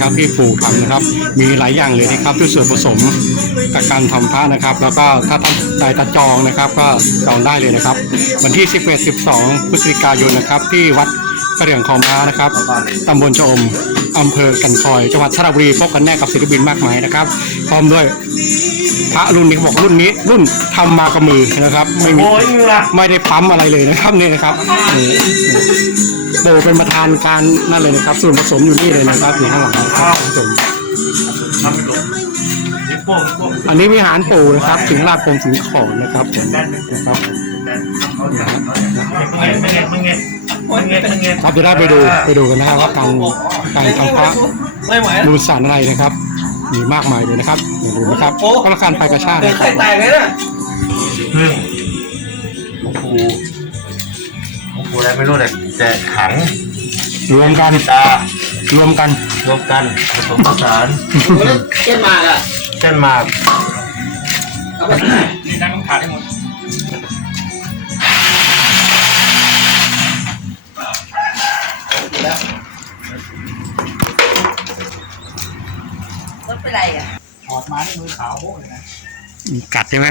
นะครับที่ปู่ทำนะครับ มีหลายอย่างเลยนะครับที่ส่วนผสมกับการทำพระนะครับ แล้วก็ถ้าท่านใดตะจองนะครับ ก็จองได้เลยนะครับ วันที่ 11 12 พฤศจิกายนนะครับ ที่วัด กระเหรี่ยงคอม้านะครับตำบลชะอมอำเภอกันคอย จังหวัดสระบุรีพบกันแน่กับศิลปินมากมายนะครับ พร้อมด้วยพระรุ่นนี้เขาบอกรุ่นนี้รุ่นทำมากับมือนะครับ ไม่มีไม่ได้ปั๊มอะไรเลยนะครับนี่นะครับโบเป็นประธานการนั่นเลยนะครับ ส่วนผสมอยู่นี่เลยนะครับอยู่ข้างหลังนะครับผสมทำไม่ลงนี่พวกพวกอันนี้วิหารปู่นะครับถึงราชพรหมถึงขอนนะครับนะครับ ม่เงี้ยไม่เงี้ยไม่เงี้ยไม่เงี้ยไม่เงี้ยครับจะได้ไปดูไปดูกันนะครับว่าการการทำพระไม่ไหวมูลสารอะไรนะครับมีมากมายเลยนะครับอย่าลืมนะครับก็ราคาไปกระชากเดี๋ยวนะคไข่รับแตกเลยนะพึ่งโอ้โหโอ้โหอะไรไม่รู้เลยแต่ขังรวมกันตารวมกันรวมกันผสมผสานเช่นมากอะเช่นหมากเอาไปนั่งขาดให้หมด เป็นไรอะถอดมาในมือขาวโบ้เลยนะกัดใช่ไหม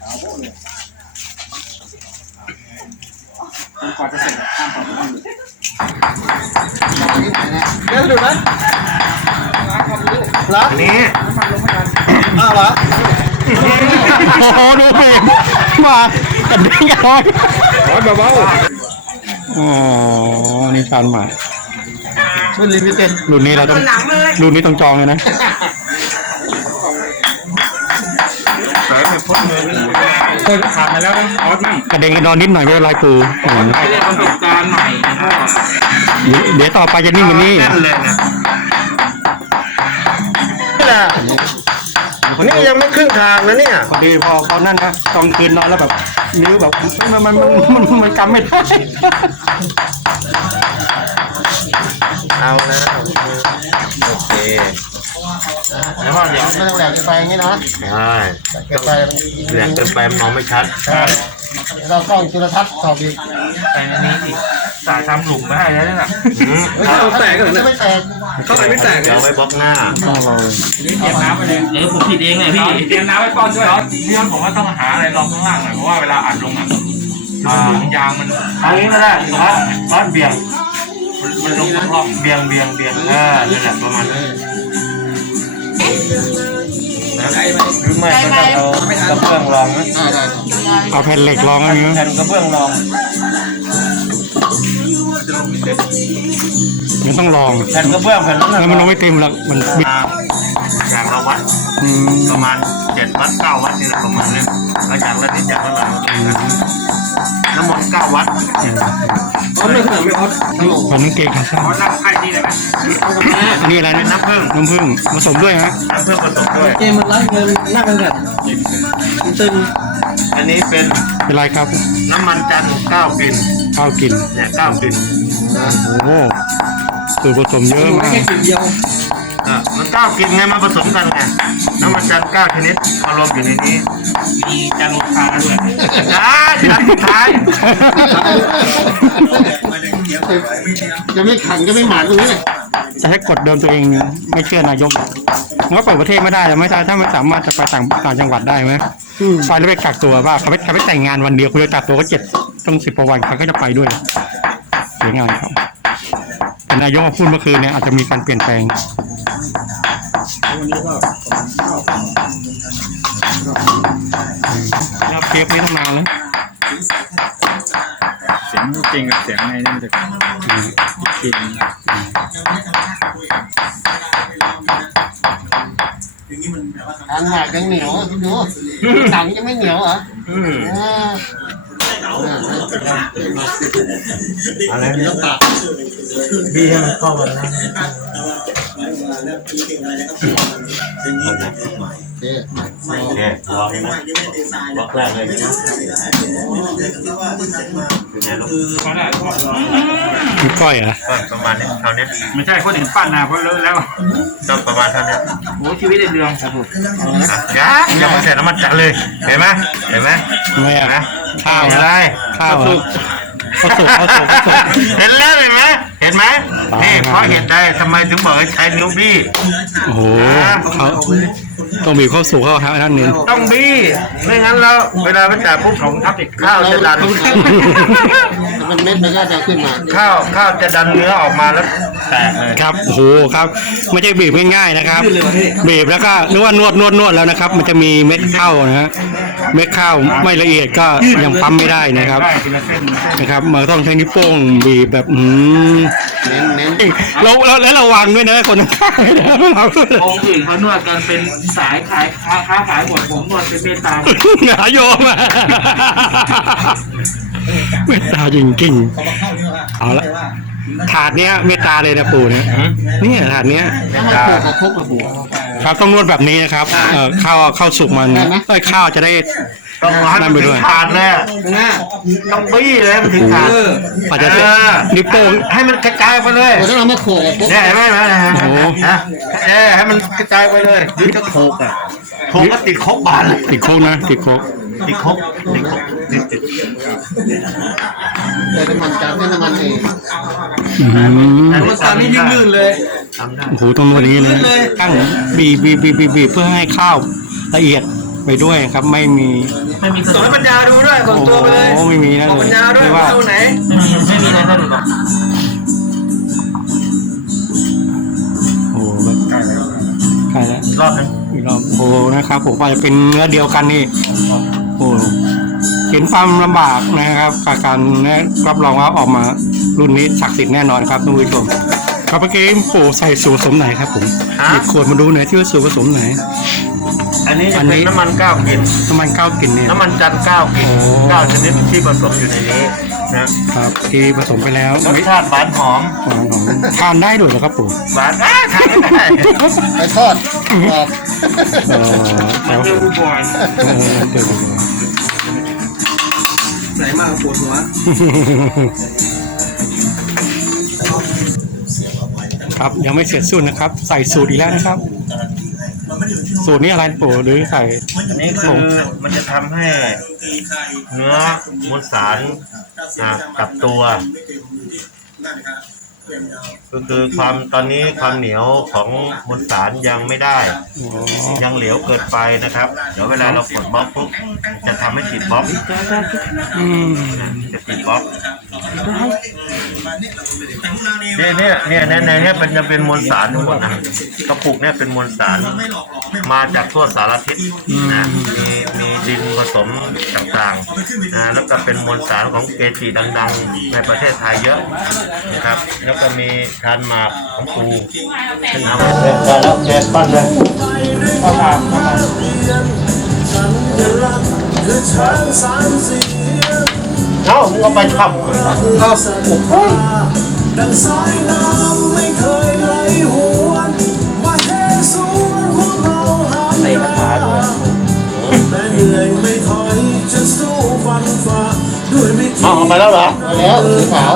ขาวโบ้เลยก่อนจะเสร็จข้ามของต้องดูเดี๋ยวดูนะเหรออันนี้อ้าวเหรอโอ้โหดูเองมากระเด้งกันเลยร้อนเบาอ๋อนี่การใหม่ๆ รุ่นลิมิเต็ดรุ่นนี้เราต้องรุ่นนี้ต้องจองเลยนะใส่ไปพ่นมือเคยขาดมาแล้วออสมั่งกระเด็นกระดอนนิดหน่อยไม่เป็นไรปูอืมไปเรียกประสบการณ์ใหม่นะพ่อเดี๋ยวเดี๋ยวต่อไปจะนิ่งกว่านี้แน่นเลยนะนี่แหละนี่ยังไม่ครึ่งทางนะเนี่ยพอดีพอพอนั่นนะตอนคืนนอนแล้วแบบ นิ้วแบบมันมันมันมันมันกำไม่ได้ เอาแล้วโอเคแล้วพ่อเดี๋ยวไม่ต้องแหลกไปอย่างนี้นะใช่เกิดไปแหลกเกินไปมองไม่ชัดเราต้องจุลทรรศน์สอบอีกแต่อันนี้อีกสายทำหลุมไม่ให้แล้วน่ะเราแตกกันไม่แตกเท่าไหร่ไม่แตกเอาไว้บล็อกหน้าต้องรอเตรียมน้ำไปเลยเออผมผิดเองไงพี่เตรียมน้ำไว้ก่อนด้วยพี่ยอดผมว่าต้องหาอะไรรองข้างล่างหน่อยเพราะว่าเวลาอัดลงอะมันหลุมยางมันเอางี้ก็ได้ร้อนร้อนเบี่ยง มันลงร่องเบี่ยงเบี่ยงเบี่ยงเออนั่นแหละประมาณนั้นนะหรือไม่ก็ต้องเอากระเบื้องรองนะเอาแผ่นเหล็กรองอะไรเงี้ยแผ่นกระเบื้องรองมันต้องลองแผ่นกระเบื้องแผ่นนั้นแล้วมันลงไม่เต็มหรอกมันบิดอ่าจากเราวัดอืมประมาณเจ็ดวัดเก้าวัดนี่แหละประมาณนี้แล้วจากละนิดจากละหน่อย น้ำมนต์เก้าวัดเขาไม่ขนาดไม่ออดมันต้องเกงขาสั้นเขานั่งไข่นี่ได้ไหมอันนี้อะไรเป็นนะน้ำผึ้งน้ำผึ้งผสมด้วยฮะน้ำผึ้งผสมด้วยเกมมันไล่เงินนั่งกันแบบตึงอันนี้เป็นเป็นไรครับ น้ำมันจันทร์เก้าปิ่นข้าวกินเนี่ยเก้าปิ่นโอ้โหส่วนผสมเยอะมากแค่กินเดียวอะมัน เก้ากินไงมาผสมกันไงน้ำมันจันทร์เก้าชนิดมารวมอยู่ในนี้ มีจานลูกค้าด้วยจ้าจันทร์สุดท้ายจะไม่ขันจะไม่หมานตรงนี้เลยจะให้กดเดิมตัวเองไม่เชื่อนายกมันก็เปิดประเทศไม่ได้ไม่ใช่ถ้าไม่สามารถจะไปต่างต่างจังหวัดได้ไหมไปแล้วไปกักตัวว่าเขาไปเขาไปแต่งงานวันเดียวคุณจะกักตัวก็เจ็ดต้องสิบกว่าวันเขาก็จะไปด้วยเสียงานเขาแต่นายกมาพูดเมื่อคืนเนี่ยอาจจะมีการเปลี่ยนแปลง แล้วเทปนี้ต้องนานแล้วเสียงจริงกับเสียงในนี่มันจะจริงทางหากยังเหนียวคุณดูหนังยังไม่เหนียวเหรอ อืมอ่าอะไรพี่ให้มันเข้ามาแล้วเอ๊ะโอเครอเลยนะบล็อกแรกเลยนะคือไงลูกเขาได้มีก้อยเหรอะก็ประมาณนี้เท่านี้ไม่ใช่คนอื่นปั้นนะเพราะเลอะแล้วก็ประมาณเท่านี้โอ้ชีวิตในเรืองครับผมอะยังยังไม่เสร็จน้ำมันจัดเลย เห็นไหมเห็นไหมไม่เห็นไหมอะ ข้าวเห็นนะอะไรข้าวเหรอข้าวสุกข้าวสุกข้าวสุกข้าวสุกเห็นแล้วเห็นไหมเห็นห็นไหมนี่เพราะเหตุใดทำไมถึงบอกให้ใช้นิ้วบี้โอ้โหเขาต้องมีข้อสู่ข้อหาท่านหนึ่งต้องบี้ไม่งั้นแล้วเวลาไปจับปุ๊บของทับข้าวจะดันมันเม็ดมันก็จะขึ้นมาข้าวข้าวจะดันเนื้อออกมาแล้วแตกเลยครับโอ้โหครับไม่ใช่บีบง่ายๆนะครับ บีบแล้วก็นึกว่านวดนวดนวดแล้วนะครับ มันจะมีเม็ดข้าวนะฮะ เม็ดข้าวไม่ละเอียดก็ยังปั๊มไม่ได้นะครับได้ทีละเส้นนะครับมันต้องใช้นิ้วโป้งบีบแบบอืมเน้นเน้นแล้วแล้วแล้วระวังด้วยนะคนข้างๆนะเราองค์อื่นเขานวดกันเป็นสายขายค้าค้าขายหมดผมนวดเป็นเมตตาหาโยมอะเมตตาจริงๆเอาละ ถาดเนี้ยเมตตาเลยนะปู่เนี่ยเนี่ยถาดเนี้ยถ้ามันโขกกับครกกับหัวครับต้องนวดแบบนี้นะครับเอ่อข้าวข้าวสุกมันได้ไหม เอ้ยข้าวจะได้ ต้องให้มันถึงขาดเลยอะหน้าต้องบี้เลยให้มันถึงขาดอาจจะเออนิ้วโป้ง ให้มันกระจายไปเลยโอ้ถ้าเราไม่โขกกับครกเนี่ยเห็นไหมเห็นไหมโอ้โห ฮะเออให้มันกระจายไปเลยหรือจะโคกอะโคกก็ติดโคกบานเลย ติดโคกนะติดโคก ติดโคกติดโคกติดติดแต่น้ำมันจานเป็นน้ำมันเองอื้อหือมันตอนนี้ยิ่งลื่นเลยทำได้โอ้โหต้องนวดอย่างนี้เลยตั้งบีบบีบบีบบีบบีบเพื่อให้ข้าวละเอียดไปด้วยครับไม่มีไม่มีสสนุอกนปัญญาดูด้วยส่งตัวไปเลยโอ้ไม่มีนะบอกเลปัยญญาด้วยไม่ว่าว่าไหนไม่มีไม่มีอะไรสนุกหรอกโอ้โหแบบใกล้แล้วอีกรอบหนึงอีกรอบโอ้โหนะครับผมว่าจะเป็นเนื้อเดียวกันนี่ โอ้โหเห็นความลำบากนะครับกับการนะรับรองว่าออกมารุ่นนี้ศักดิ์สิทธิ์แน่นอนครับท่านผู้ชมครับเมื่อกี้ปู่ใส่สูตรผสมไหนครับผมหยิบขวดมาดูหน่อยที่ว่าสูตรผสมไหน อันนี้อัจะนนี้ เป็นน้ำมันก้าวกลิ่นน้ำมันก้าวกลิ่นเนี่ย น้ำมันจันทร์ก้าวกลิ่นโอ้ก้าวชนิดที่ผสมอยู่ในนี้นะครับที่ผสมไปแล้วรสชาติหวานหอมของของทานได้ด้วยเหรอครับปู่หวานอะทานไม่ได้ไปทอดกรอบเออแล้วเจอผู้บอยเออเดี๋ยว ไหนมาปวดหัวครับยังไม่เสร็จสูตรนะครับ ใส่สูตรอีกแล้วนะครับ สูตรนี้อะไรปู่หรือใส่อันนี้คือมันจะทำให้เนื้อมวลสารอะกลับตัว ก็คือความตอนนี้ความเหนียวของมวลสารยังไม่ได้ ยังเหลวเกินไปนะครับ เดี๋ยวเวลาเรากดบล็อกปุ๊บจะทำให้ติดบล็อกอืมจะติดบล็อกเนี่ยเนี่ยเนี่ยในในเนี่ยมันจะเป็นมวลสารทั้งหมดนะกระปุกเนี่ยเป็นมวลสารมาจากทั่วสารทิศนะมี ดินผสมต่างๆนะแล้วก็เป็นมวลสารของเกจิดังๆ ในประเทศไทยเยอะนะครับ แล้วก็มีทานหมากของปูเป็นน้ำได้แล้วแกปั้นเลยเอามึงเอาไปทำเลยดังสายน้ย วิธีเอาเอาไปแล้วเหรอไปแล้วสีขาว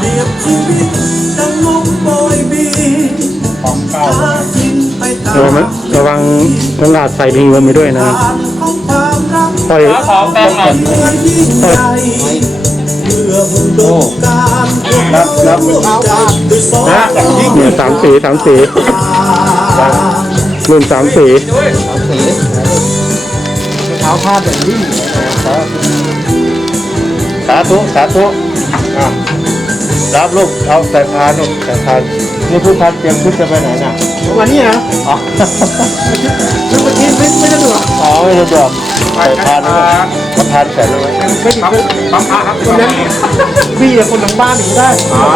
เรียบชีวิตดังลมโบยบีหากินไปตามระวังระวังตลาดใส่ลิงลงไปด้วยนะทางของความรักปล่อยขอแป้งหน่อยเหมือนยิ่งใหญ่เมื่อหุ่นดงการรับรับจัดด้วยสองเนี่ยสามสีสามสีรุ่นสามสีสีเท้าผ้าแบบนี้ สาธุ สาธุอะรับลูกเอาใส่พานลูกใส่พานนี่ผู้พันเตรียมชุดจะไปไหนน่ะวันนี้นะอ๋อแล้วเมื่อกี้ไม่ไม่ได้ดูอะอ๋อไม่ได้ดอกใส่พานแล้วก็พานใส่แล้วไหมไม่ดีเลยบังคับครับคนนั้นพี่กับคนทั้งบ้านหนีได้อ๋อ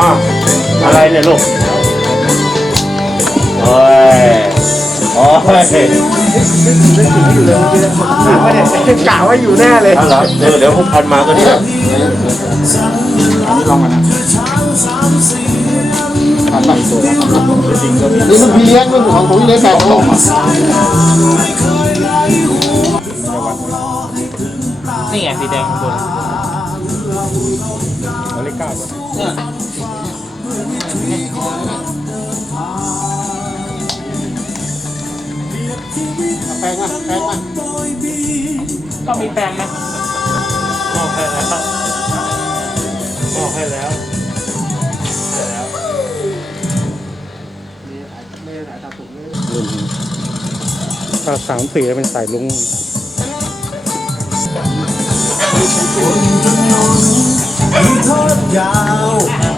อะไรเนี่ยลูกโอ้ย โอ้ยไม่ได้กล่าวว่าอยู่แน่เลยเอาเหรอเดี๋ยวเดี๋ยวผู้พันมาก็ดีแล้วนี่มันเพี้ยนมันของผมเลยแปดโลนี่ไงสีแดงข้างบน แพงอะแพงอะก็มีแปรงไหมโอเคแล้วก็บอกให้แล้วถ้าสามสี่แล้วเป็นสายลุงมีทอดยาว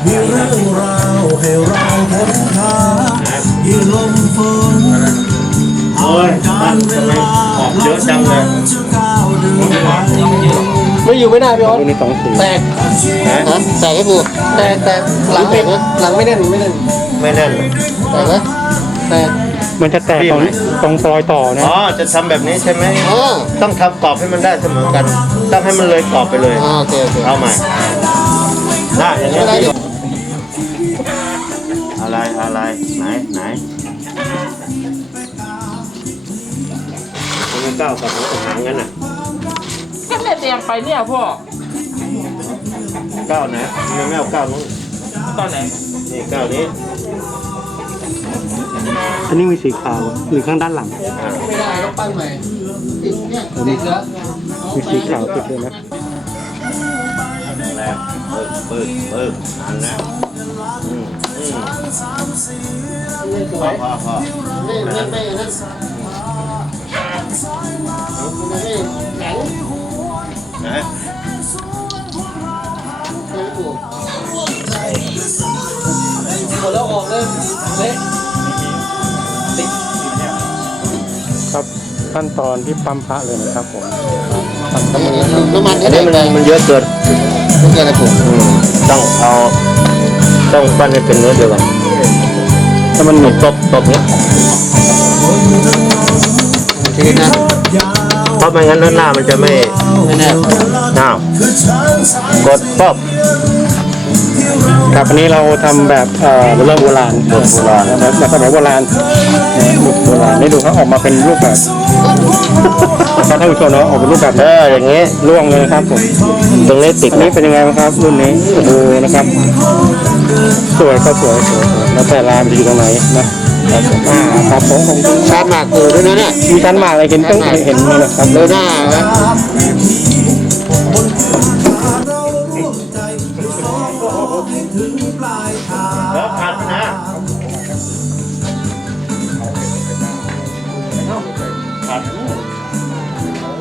มีเรื่องราวให้เราค้นหายิ่งลมฝน โอ้ยการเวลาออกเยอะจังเลยจะก้าวเดินไปไม่อยู่ไม่ได้พี่ออสรุ่นนี้สองสี่แตกฮะแตกก็ปูแตกแตกหลังแตกนะหลังไม่แน่นไม่แน่นไม่แน่นแตกนะแตกมันจะแตกตรงตรงปลอยต่อนะอ๋อจะทำแบบนี้ใช่ไหมอ๋อต้องทำกรอบให้มันได้เสมอกันต้องให้มันเลยกรอบไปเลยอ๋อโอเคโอเคเอาใหม่ได้อย่างไม่นี้ได้ดิอะไรอะไรไหนไหน ก้าวกับหัวหางกันน่ะก็แม่เตรียมไปเนี่ยพ่อเก้านทำไมไม่เอาเก้าวนู้นตอนไหนนี่เก้านี้อันนี้มีสีขาวหรือข้างด้านหลังไม่ได้ต้องปั้นใหม่ติดเนี่ยติดแล้วมีสีขาวติดเลยนะแล้วเปิดเปิดเปิดอันแล้วอืมอืมพอพอพอไม่ไม่ไม่ นั่นไม่แข็งไหนไม่ปูหมดแล้วออกเลยเละครับขั้นตอนที่ปั๊มพระเลยนะครับผมน้ำมันอันนี้มันมันเยอะเกินมันเกิดอะไรปูอืมต้องเอาต้องปั้นให้เป็นเนื้อเดียวกันถ้ามันหตนึบบตบตบนี้ทีนะ เพราะไม่งั้นหน้ามันจะไม่ไม่แน่น้าวกดป๊อบครับอันนี้เราทำแบบเอ่อเริ่มโบราณโบราณนะครับแบบสมัยโบราณนะรูปโบราณนี่ดูเขาออกมาเป็นรูปแบบนะครับท่านผู้ชมเนาะออกเป็นรูปแบบเอออย่างงี้ร่วงเลยนะครับผมตรงนี้ติดอันนี้เป็นยังไงบ้างครับ รุ่นนี้โอ้โหนะครับ สวยก็สวยสวยสวยแล้วแต่ลายมันจะอยู่ตรงไหนนะครับผม อ่าครับผมผมชาร์จหมากปูด้วยนะเนี่ยมีชั้นหมากอะไรเห็นต้องเห็นเลยนะครับเลยหน้านะแล้วผ่านนะผ่าน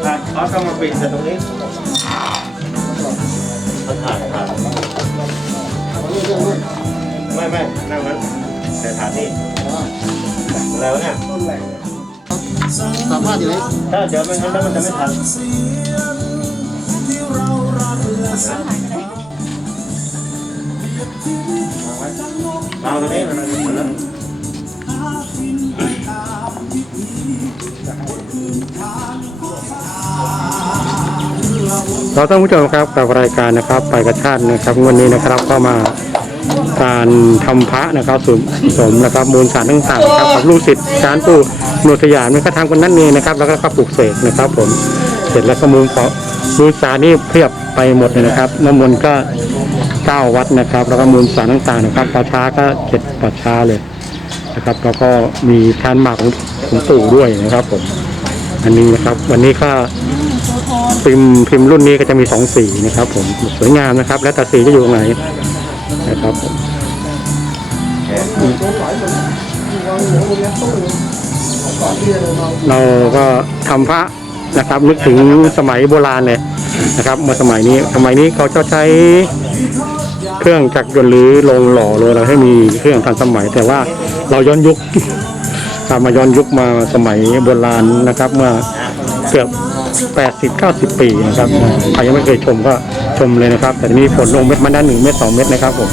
ผ่านเขาต้องมาปิดแต่ตรงนี้ผ่านผ่านผ่านไม่ไม่นั่งนั้นแต่ฐานนี่ อะไรวะเนี่ยสามารถอยู่ไหนถ้าเดี๋ยวไม่งั้นแล้วมันจะไม่ทันเอาตรงนี้มันจะทันแล้วเราต้องผู้ชมครับกับรายการนะครับไปกระชาตินะครับวันนี้นะครับก็มา การทำพระนะครับสมสมนะครับมูลสารต่างๆนะครับกับลูกศิษย์การปู่หนวดสยามนี่ก็ทำกันนั่นเองนะครับ แล้วก็ปลูกเสกนะครับ ผมเสร็จแล้วก็มูลของมูลสารนี่เพียบไปหมดเลยนะครับน้ำมนต์ก็เก้าวัดนะครับ แล้วก็มูลสารต่างๆนะครับป่าช้าก็เจ็ดป่าช้าเลยนะครับ แล้วก็มีทานหมากของของปู่ด้วยนะครับ ผม อันนี้นะครับ วันนี้ก็พิมพ์พิมพ์รุ่นนี้ก็จะมีสองสีนะครับ ผมสวยงามนะครับ แล้วแต่สีจะอยู่ตรงไหนนะครับผม เราก็ทำพระนะครับนึกถึงสมัยโบราณเลยนะครับมื่อสมัยนี้สมัยนี้เขาจะใช้เครื่องจักรยนต์หรือลงหล่อเลยเราให้มีเครื่องทันสมัย แต่ว่าเราย้อนยุคตามมาย้อนยุคมาสมัยโบราณนะครับ เมื่อเกือบ80 90 ปีนะครับใครยังไม่เคยชมก็ชมเลยนะครับ แต่ทีนี้ฝนลงเม็ดมันด้านหนึ่งเม็ดสองเม็ดนะครับผม